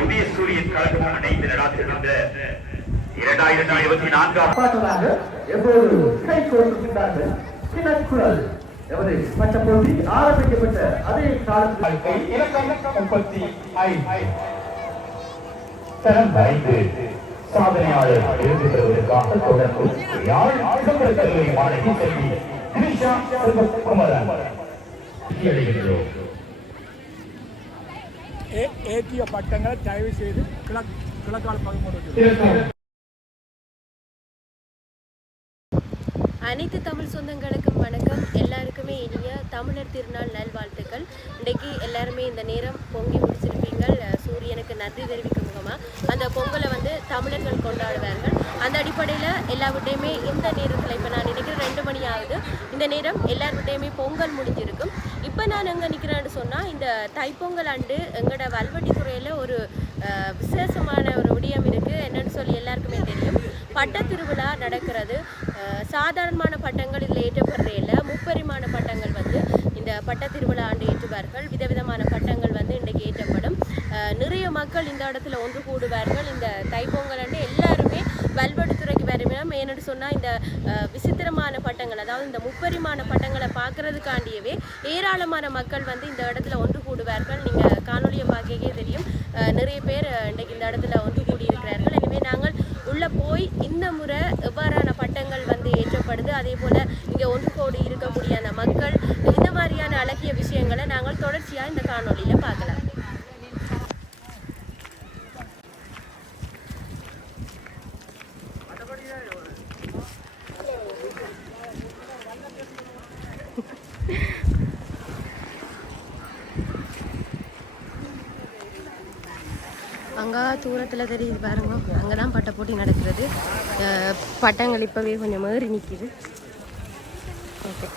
புதிய சூரியன் கழகம் இணைந்து நடாத்துகின்ற 2024 எப்போது கை கோர்க்கின்றார்கள் கிணக்குழல் எவரை பட்ட போட்டி ஆரம்பிக்கப்பட்ட அதே காலத்தில் இலக்கம் 35 சாதனையாளர் விருது பெறுவதற்காக தொடர்பு யாழ் கல்லூரி மாணவி செல்வி திரிஷா செல்வகுமரன் ஏற்றிய பட்டங்களை தயவு செய்து கிழக்கால பகுதி. அனைத்து தமிழ் சொந்தங்களுக்கும் வணக்கம். எல்லாருக்குமே இனிய தமிழர் திருநாள் நல்வாழ்த்துக்கள். இன்றைக்கு எல்லாருமே இந்த நேரம் பொங்கி முடிச்சிருப்பீங்கள். சூரியனுக்கு நன்றி தெரிவிக்கும் முகமாக அந்த பொங்கலை தமிழர்கள் கொண்டாடுவார்கள். அந்த அடிப்படையில் எல்லாவிட்டையுமே இந்த நேரத்தில் இப்போ நான் நினைக்கிறேன் 2 மணி ஆகுது. இந்த நேரம் எல்லார்கிட்டையுமே பொங்கல் முடிஞ்சிருக்கும். இப்போ நான் எங்கே நிற்கிறேன்னு சொன்னால் இந்த தைப்பொங்கல் ஆண்டு எங்களோட வல்வெட்டி துறையில் ஒரு விசேஷமான ஒரு விடயம் இருக்குது. என்னென்னு சொல்லி எல்லாருக்குமே தெரியும். பட்ட திருவிழா நடக்கிறது. சாதாரணமான பட்டங்கள் இதில் ஏற்றப்படுறையில் முப்பரிமாண பட்டங்கள் இந்த பட்ட திருவிழா ஆண்டு ஏற்றுவார்கள். விதவிதமான பட்டங்கள் இன்றைக்கு ஏற்றப்படும். நிறைய மக்கள் இந்த இடத்துல ஒன்று கூடுவார்கள். இந்த தைப்பொங்கல் ஆண்டு எல்லாருமே வல்வெட்டித்துறைக்கு வரணும். ஏன்னு சொன்னால் இந்த விசித்திரமான பட்டங்கள், அதாவது இந்த முப்பரிமாண பட்டங்களை பார்க்கறதுக்காண்டியவே ஏராளமான மக்கள் இந்த இடத்துல ஒன்று கூடுவார்கள். நீங்கள் காணொலியை பார்க்கவே தெரியும். நிறைய பேர் இன்றைக்கு இந்த இடத்துல ஒன்று கூடியிருக்கிறார்கள். எனவே நாங்கள் உள்ளே போய் இந்த முறை எவ்வாறான பட்டங்கள் ஏற்றப்படுது, அதே போல் இங்கே ஒன்று கோடி இருக்கக்கூடிய அந்த மக்கள், இந்த மாதிரியான அழகிய விஷயங்களை நாங்கள் தொடர்ச்சியாக இந்த காணொலியில் பார்க்கலாம். அங்கே தூரத்தில் தெரியுது பாருங்க, அங்கே தான் பட்டை போட்டி நடக்கிறது. பட்டங்கள் இப்போவே கொஞ்சம் மாறி நிற்கிது. ஓகே,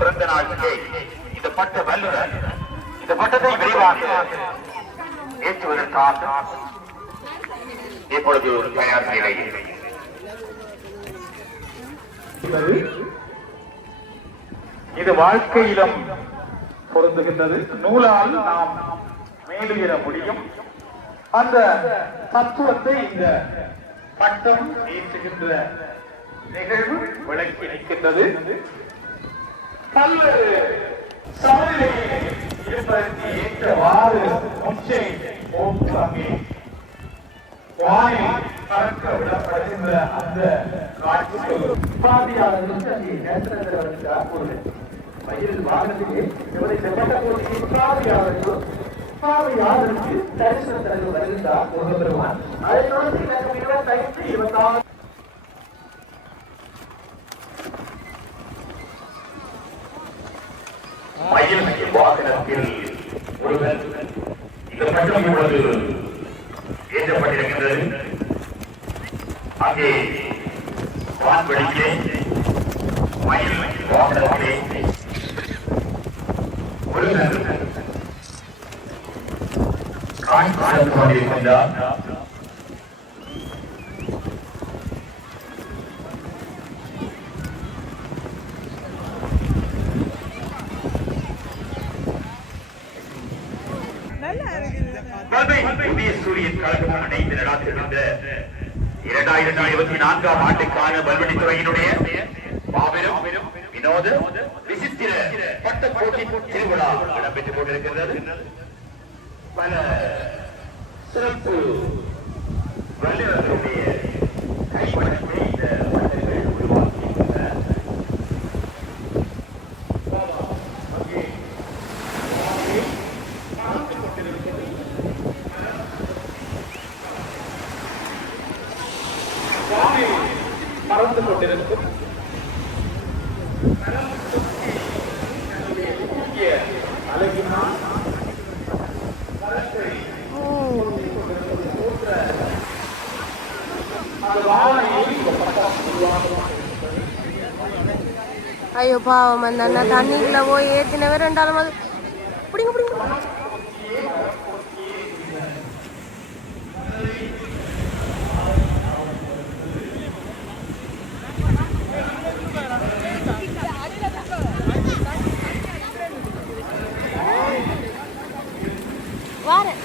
பிறந்த நாளுக்கு இந்த பட்ட வல்லுநர் இந்த பட்டத்தை விரைவாக ஏற்றுவதற்காக இப்பொழுது தயார் நிலையில் இது வாழ்க்கையிலும் பொருந்துகின்றது. நூலால் நாம் மேலுயர முடியும். அந்த தத்துவத்தை இந்த பட்டம் ஏற்றுகின்ற நிகழ்வு விளக்கி நிற்கின்றது. பல்வேறு சமநிலையை ஏற்படுத்தி ஏற்றவாறு முச்சை போக்கு வானில் பறக்க விடப்படுகின்ற அந்த காட்சிகள் மயில் வாகனத்திலே இவரை செப்பட்ட போட்டியின் பார்வையாளருக்கு தரிசன தலைவர் வருகின்றார் முருகப்பெருமான். அதை தொடர்ந்து 25 மயில் வாகனத்தில் முருகன் இந்த பட்டம் இப்பொழுது ஏற்றப்பட்டிருக்கின்றது. அங்கே வான்வெளியிலே மயில் வாகனத்திலே முருகன் காட்சி கொண்டிருக்கின்றார். புதிய சூரியன் கழகம் இணைந்து நடாத்துகின்ற 2024 ஆண்டுக்கான வல்வெட்டித்துறையினுடைய மாபெரும் வினோத விசித்திர பட்ட போட்டி திருவிழா இடம்பெற்றுக் கொண்டிருக்கிறது. பல சிறப்பு வல்லுநர்களுடைய கைப்படத்தை இந்த பட்டங்கள் உருவாக்கியிருக்கின்றன. பறந்து கொண்டிருக்கும் அழகினால் ஐயோ பாவம் அந்த அண்ணா தண்ணிக்குள்ள போய் ஏத்தினவே ரெண்டாலும் அது பிடிங்க பிடிங்க. வாரேன்.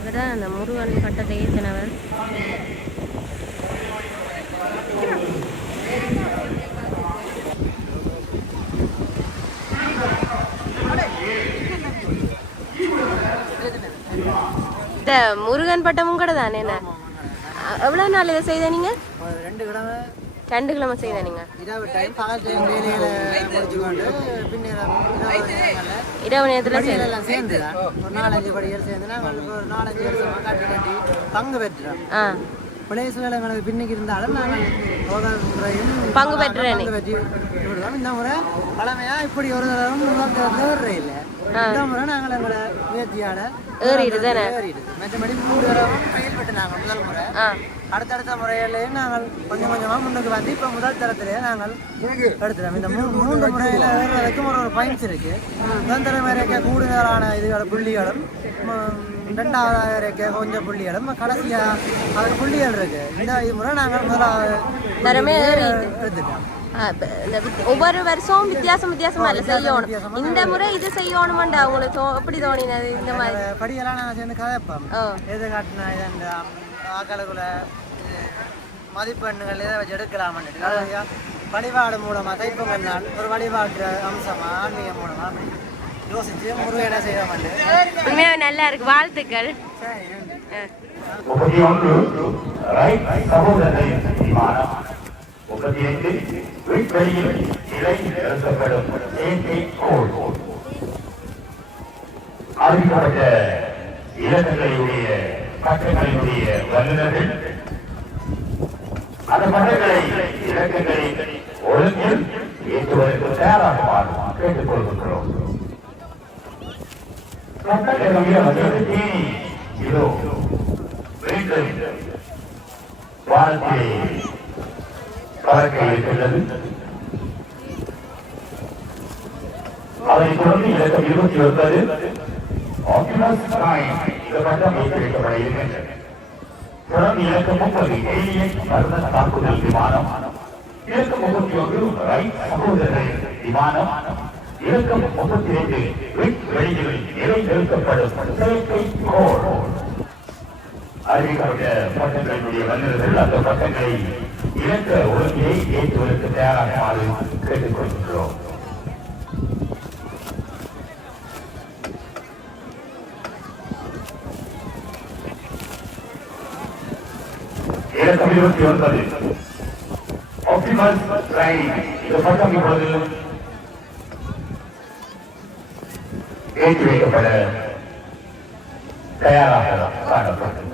இவர்தான் அந்த முருகன் கட்டத்தை ஏற்றினவர். இந்த முருகன் பட்டமும் கூட தானே என்ன எவ்வளோ நாள் இதை செய்த நீங்க? 2 கிழமை செய்த நீங்க? இரவு நேரத்தில் சேர்ந்து ஒரு 4-5 படிகள் சேர்ந்து நாங்கள் ஒரு 4-5 வருஷமாக கட்டி கட்டி பங்கு பெற்றோம். பிளேஸ்கள் எங்களுக்கு பின்னுக்கு இருந்தாலும் நாங்கள் முறையும் பங்கு பெற்றேன். இந்த முறை பழமையா இப்படி ஒரு தடவை இல்லை. இந்த முறை நாங்கள் எங்களை முயற்சியால ஏறிடுது. மற்றபடி 3 தடவை பயில் பெற்று நாங்கள் முதல் முறை. அடுத்தடுத்த முறையிலேயே நாங்கள் கொஞ்சம் கொஞ்சமாக முன்னுக்கு வந்து இப்போ முதல் தரத்திலேயே நாங்கள் எடுத்துட்டோம். இந்த 3 முறையில் ஏறுறதுக்கும் ஒரு பயன்ஸ் இருக்கு. முதல் தடவை இருக்க கூடுதலான இதுகள் புள்ளிகளும், 2வது இருக்க கொஞ்சம் புள்ளிகளும், கடைசியா அது புள்ளிகள் இருக்கு. இந்த முறை நாங்கள் முதலாவது எடுத்துட்டோம். ஒவ்வொரு வருஷம் வித்தியாசமா இல்லை செய்யணும். இந்த முறை இது செய்யணுமாண்டா உங்களுக்கு எப்படி தோணினது? இந்த மாதிரி படியெல்லாம் நாங்கள் சேர்ந்து கதைப்போம். எது காட்டினா இந்த ஆக்களுக்குள்ள மதிப்பெண்ணுகள் இதை வச்சு எடுக்கலாம்னு வழிபாடு மூலமாக தைப்பொங்கல் நாள் ஒரு வழிபாட்டு அம்சமாக ஆன்மீகம் மூலமாக யோசிச்சு முருகனை செய்வோம். உண்மையாக நல்லா இருக்கு. வாழ்த்துக்கள். அறிவிக்கப்பட்ட இலக்கங்களுடைய பட்டங்களினுடைய வல்லுநர்கள் அந்த பட்டங்களை இலக்கங்களை ஒழுங்கில் ஏற்றுவதற்கு தயாராகுமாறு கேட்டுக் கொள்கின்றோம். இதோ மீண்டும் வானத்திலே பறக்க இருக்கின்றது. அதை தொடர்ந்து இலக்கம் 29 ஆப்டிமஸ் பிரைம் இந்த பட்டம் வைக்கப்பட இருக்கின்றது. தொடர்ந்து இலக்கம் 30 ஏலியன் மர்ம தாக்குதல் விமானம், இலக்கம் 31 ரைட் சகோதரர்கள் விமானம், இலக்கம் 32 வெளிகளில் நிலை நிறுத்தப்படும் செயற்கை கோள். அறிவிக்கப்பட்ட பட்டங்களினுடைய வல்லுநர்கள் அந்த பட்டங்களை இலக்க ஒழுங்கினை ஏற்றுவதற்கு தயாராகுமாறு கேட்டுக் கொள்கின்றோம். இலக்கம் 29 ஆப்டிமஸ் பிரைம் இந்த பட்டம் இப்போது ஏற்றி வைக்கப்பட தயாராக காணப்பட்டது.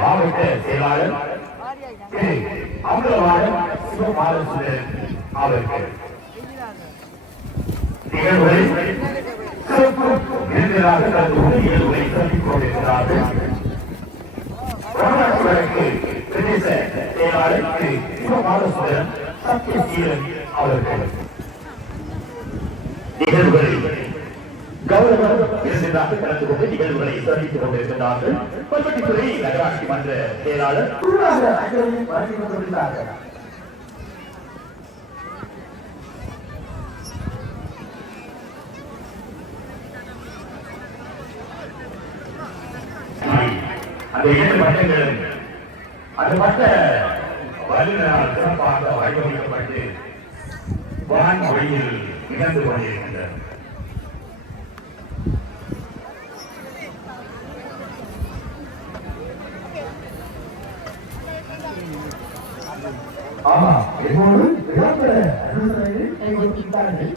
மாவட்ட செயலாளர் அம்பலவாணன் சிவபாலசுந்தரன் அவர்கள் நிகழ்வுகளில் சிறப்பு விருந்தினராக கலந்து கொண்டு நிகழ்வுகளை சிறப்பித்துக் கொண்டிருக்கிறார்கள். வடக்கு பிரதேச செயலாளர் திரு சிவபாலசுந்தரன் சத்யசீலன் அவர்கள் நிகழ்வுகளில் கௌரவ விருந்தினராக கலந்து கொண்டு நிகழ்வுகளை சிறப்பித்துக் கொண்டிருக்கிறார்கள். பல்வெட்டித்துறை நகராட்சி மன்ற செயலாளர் வழங்கிக் கொண்டிருக்கிறார்கள். அந்த 2 பட்டங்களும் அந்த பட்ட வல்லுநரால் சிறப்பாக வடிவமைக்கப்பட்டு வான்மொழியில் நிகழ்ந்து கொண்டிருக்கின்றன. ஆமா என்னோடு விளம்பர அனுசரணையில் கைகொண்டிருந்தார்கள்.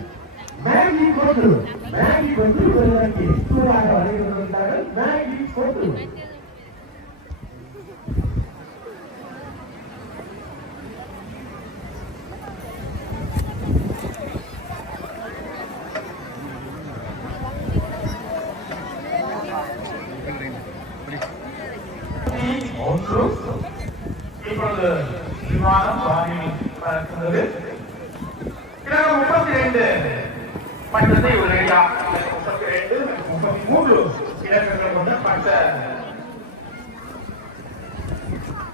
மேகி கொண்டு ஒருவருக்கு சூடாக வரைகிறார்கள். மேகி கொண்டு இப்பொழுது விமானம் வானில் பறக்கிறது. 32 பட்டத்தை உள்ளடியாக 32 33 இலக்கங்கள் கொண்ட பட்ட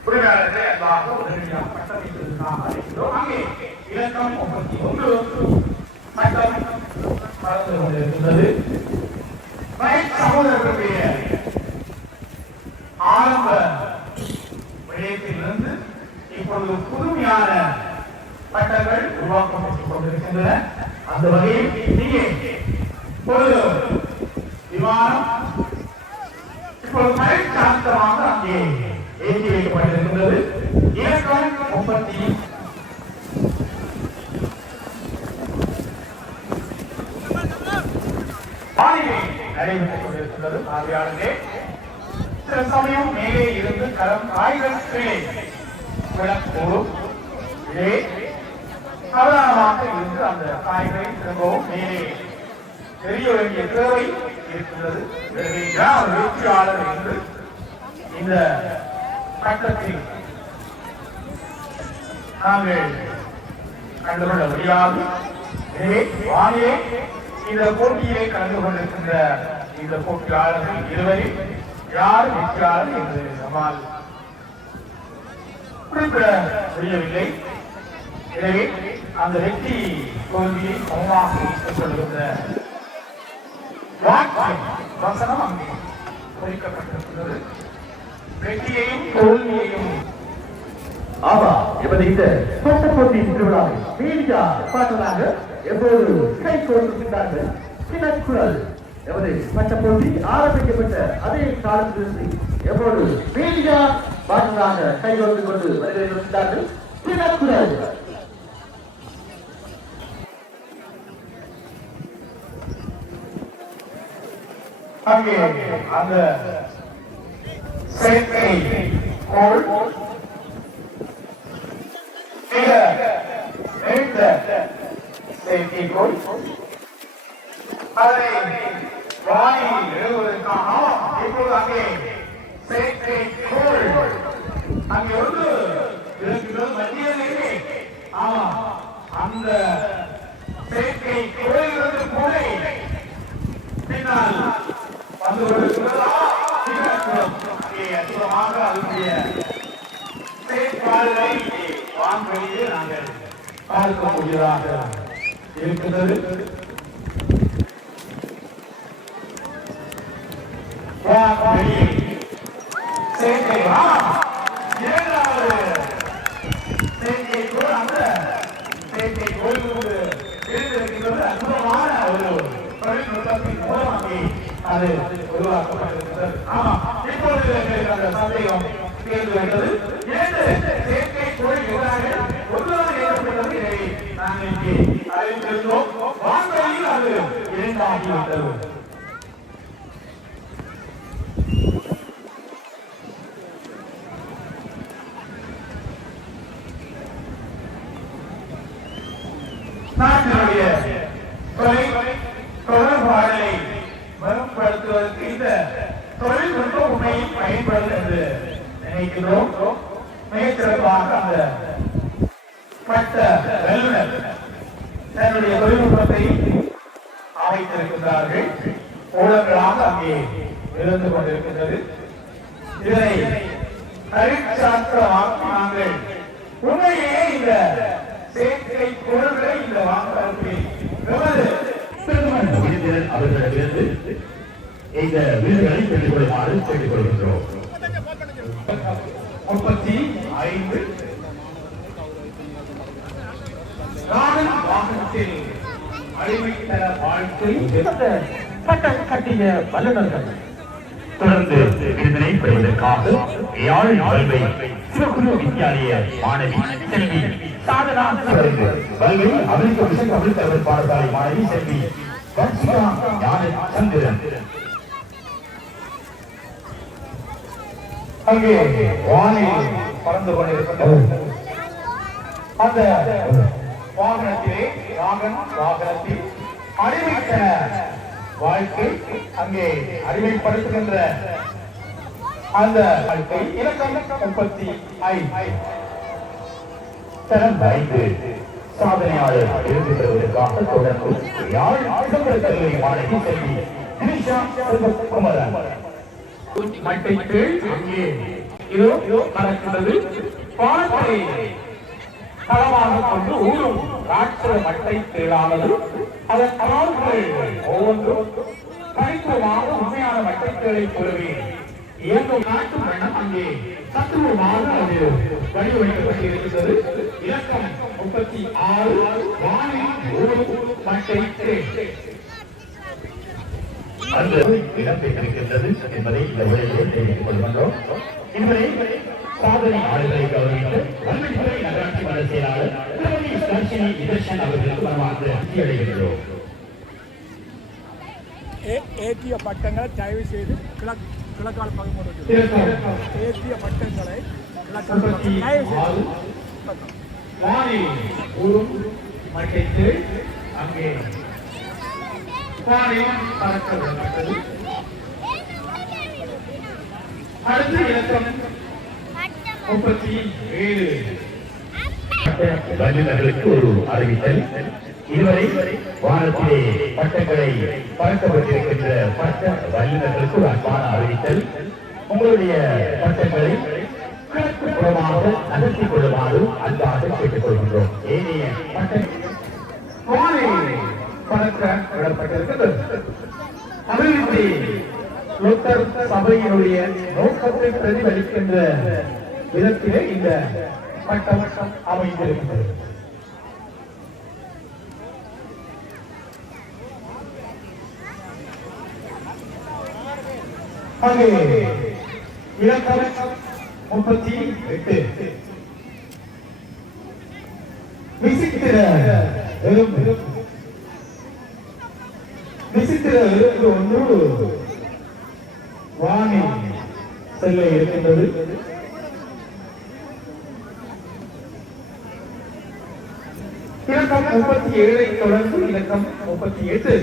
உரையாளர்களை அல்லாத உடனடியாக பட்டமைப்பதற்காக அழைக்கிறோம். அங்கே இலக்கம் 31 பட்டம் பறந்து கொண்டிருக்கின்றது. சகோதரர்களுடைய ஆரம்ப விடயத்திலிருந்து இப்பொழுது புதுமையான பட்டங்கள் உருவாக்கப்பட்டுக் கொண்டிருக்கின்றன. அந்த வகையில் இங்கே ஒரு விமானம் இப்பொழுது மறைச்சாந்தமாக அங்கே ஏற்றி வைக்கப்பட்டிருக்கின்றது. இலக்கம் 30 நடைபெற்றுக் கொண்டிருக்கின்றது. பார்வையாளர்களே, சில சமயம் மேலே இருந்து கரம் காய்கள் கீழே விளக்கூடும். இதே சாதாரணமாக இருந்து அந்த காய்களை திரும்பவும் மேலே தெரிய வேண்டிய தேவை இருக்கின்றது. வெற்றியாளர் என்று இந்த கட்டத்தில் நாங்கள் கண்டுகொள்ள முடியாது. எனவே வானிலே இந்த போட்டியிலே கலந்து கொண்டிருக்கின்ற இந்த போட்டியாளர்கள் இருவரில் யார் வெற்றியாளர் என்று நம்மால் குறிப்பிட முடியவில்லை. எனவே அந்த வெற்றி தோல்வியை சமமாக ஏற்றுக்கொள்கின்ற வசனம் அங்கே குறிக்கப்பட்டிருக்கிறது. வெற்றியையும் தோல்வியையும் ஆமா இப்ப இந்த பட்ட போட்டி திருவிழாவில் மீடியா பாட்டதாக எப்போது கை கோர்த்திருக்கிறார்கள். சின்னக்குழல் எமது பட்ட போட்டி ஆரம்பிக்கப்பட்ட அதே காலத்திலிருந்து எப்போது மீடியா பாட்டதாக கை கோர்த்து கொண்டு வருகிறார்கள். சின்னக்குழல் அங்கே அந்த செயற்கை கோள் செயற்கைக்கோள் அதை வானில் எழுதுவதற்காக இப்போது அங்கே செயற்கைக்கோள் அங்கே ஒன்று இருக்கிறது மத்தியிலே. ஆமா அந்த செயற்கை கோயிலிருந்து மூளை பின்னால் வந்து கொண்டிருக்கிறதா அற்புதமாக அதனுடைய செயற்பாடுகளை வான்வெளியே நாங்கள் பார்க்க முடியதாக இருக்கின்றது. செயற்கை இரண்டாவது செயற்கைக்கோள் அந்த செயற்கைக்கோள் இருந்திருக்கின்றது. அற்புதமான ஒரு தொழில்நுட்பத்தின் மூலம் அங்கே அது உருவாக்கப்பட்டிருக்கிறது. ஆமா இப்பொழுது அந்த சந்தேகம் கேள்வி வைத்தது. 2 செயற்கைக்கோள் ஒன்றாக ஏற்பட்டது. இதை நாங்கள் இங்கே அறிந்திருந்தோம். வான்வெளியில் அது 2 ஆகிவிட்டது. நாட்டினுடைய தொடர்பாடலை வலுப்படுத்துவதற்கு இந்த தொழில்நுட்ப உண்மையில் பயன்படும் என்று நினைக்கிறோம். மிகச்சிறப்பாக அந்த பட்ட வல்லுநர் தன்னுடைய தொழில்நுட்பத்தை அமைத்திருக்கின்றார்கள். ஊழல்களாக அங்கே இருந்து கொண்டிருக்கின்றது. இதனை பரீட்சார்த்தமாக நாங்கள் உண்மையிலேயே இந்த செயற்கை பொருள்களை இந்த வாக்குறுதியை அவர்களிடமிருந்து இந்த வீடுகளை பெற்றுக் கொள்ளுமாறு கேட்டுக் கொள்கின்றோம். அடிமைத்தன வாழ்க்கை பட்டம் கட்டிய வல்லுநர்கள் தொடர்ந்து விருதினை பெறுவதற்காக யாழ் வல்வை சிவகுரு வித்யாலய மாணவி செல்வி சாதனா தொடர்ந்து வல்வை அமெரிக்க விஷயம் தமிழ் தலைவர் பாடசாலை மாணவி செல்வி வர்ஷிகா ஞான சந்திரன் அங்கே வானில் பறந்து கொண்டிருக்கின்ற அந்த வாகனத்திலே வாகனத்தில் அடிமைத்தன வாழ்க்கை அங்கே அடிமைப்படுத்துகின்ற அந்த வாழ்க்கை இலக்கம் 35 தரம் 5 சாதனையாளர் இருந்து பெறுவதற்காக தொடர்ந்து யாழ் கல்லூரி மாணவி செல்வி தினிஷா செல்வகுமரன் மட்டைக்கு அங்கே இதோ நடக்கின்றது பாடத்தை களமாக கொண்டு ஊரும் ராட்சத மட்டை தேடானது அதன் கால்கள் ஒவ்வொன்றும் தனித்துவமாக உண்மையான மட்டைகளை போலவே இயங்கும் நாட்டு வண்ணம் அங்கே தத்துவமாக அது வடிவமைக்கப்பட்டிருக்கிறது. இலக்கம் 36 வானில் ஊரும் மட்டை அந்த இடம்பெற்றிருக்கின்றது என்பதை இந்த விடையை தெரிவித்துக் கொள்கின்றோம். இதுவரை சாதனை ஆளுநரை கவனித்து வல்வித்துறை நகராட்சி மன்ற செயலாளர் திருமதி தர்ஷினி இதர்ஷன் அவர்களுக்கு மனமார்ந்த அடைகின்றோம். ஏற்றிய பட்டங்களை தயவு செய்து கிழக்கால் பகுதி ஏற்றிய பட்டங்களை மட்டைக்கு அங்கே பறக்க விடப்பட்டது. அடுத்த இலக்கம் 37 வல்லுநர்களுக்கு ஒரு அறிவித்தல். இதுவரை வானத்திலே பட்டங்களை பறக்கப்பட்டிருக்கின்ற பட்ட வல்லுநர்களுக்கு ஒரு அன்பான அறிவித்தல். உங்களுடைய பட்டங்களை கிழக்கு புறமாக நகர்த்திக் கொள்ளுமாறு அன்பாக கேட்டுக் கொள்கின்றோம். ஏனைய பட்டங்களை பறக்க விடப்பட்டிருக்கிறது. அபிவிருத்தி லூத்தர் சபையினுடைய நோக்கத்தை பிரதிபலிக்கின்ற விதத்திலே இந்த பட்டம் அமைந்திருக்கிறது. அங்கே இலக்கம் 38 விசித்திர ஒன்று வானில் செல்ல இருக்கின்றது. இலக்கம் 37 தொடர்ந்து இலக்கம் 38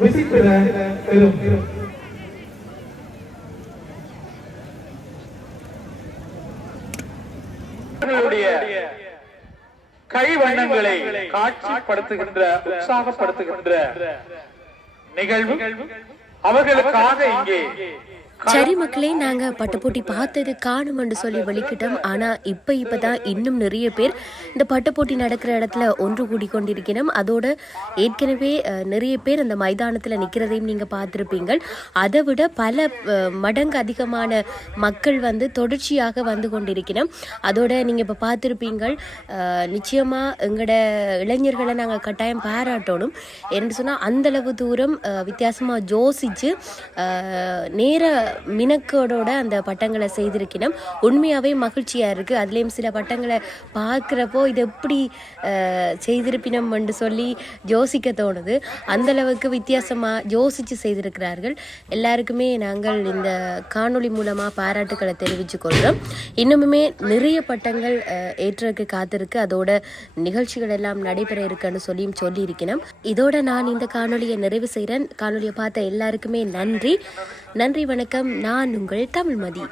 விசித்திர கை வண்ணங்களை காட்சிப்படுத்துகின்ற உற்சாகப்படுத்துகின்ற நிகழ்வு அவர்களுக்காக இங்கே சரி மக்களே, நாங்கள் பட்டுப்போட்டி பார்த்தது காணுமென்று சொல்லி வெளிக்கிட்டோம். ஆனால் இப்போதான் இன்னும் நிறைய பேர் இந்த பட்டுப்போட்டி நடக்கிற இடத்துல ஒன்று கூடி கொண்டிருக்கணும். அதோட ஏற்கனவே நிறைய பேர் அந்த மைதானத்தில் நிற்கிறதையும் நீங்கள் பார்த்துருப்பீங்கள். அதை விட பல மடங்கு அதிகமான மக்கள் தொடர்ச்சியாக வந்து கொண்டிருக்கணும். அதோட நீங்கள் இப்போ பார்த்துருப்பீங்கள். நிச்சயமாக எங்களோட இளைஞர்களை நாங்கள் கட்டாயம் பாராட்டணும். என்று சொன்னால் அந்தளவு தூரம் வித்தியாசமாக யோசித்து நேர மினக்கோட அந்த பட்டங்களை செய்திருக்கணும். உண்மையாகவே மகிழ்ச்சியாக இருக்குது. அதுலேயும் சில பட்டங்களை பார்க்குறப்போ இது எப்படி செய்திருப்பினம்னு சொல்லி யோசிக்க தோணுது. அந்தளவுக்கு வித்தியாசமாக யோசித்து செய்திருக்கிறார்கள். எல்லாருக்குமே நாங்கள் இந்த காணொளி மூலமாக பாராட்டுக்களை தெரிவித்துக் கொள்கிறோம். இன்னுமே நிறைய பட்டங்கள் ஏற்றதுக்கு காத்திருக்கு. அதோட நிகழ்ச்சிகள் எல்லாம் நடைபெற இருக்குன்னு சொல்லியிருக்கணும். இதோட நான் இந்த காணொலியை நிறைவு செய்கிறேன். காணொலியை பார்த்த எல்லாருக்குமே நன்றி. வணக்கம். நான் உங்கள் தமிழ்மதி.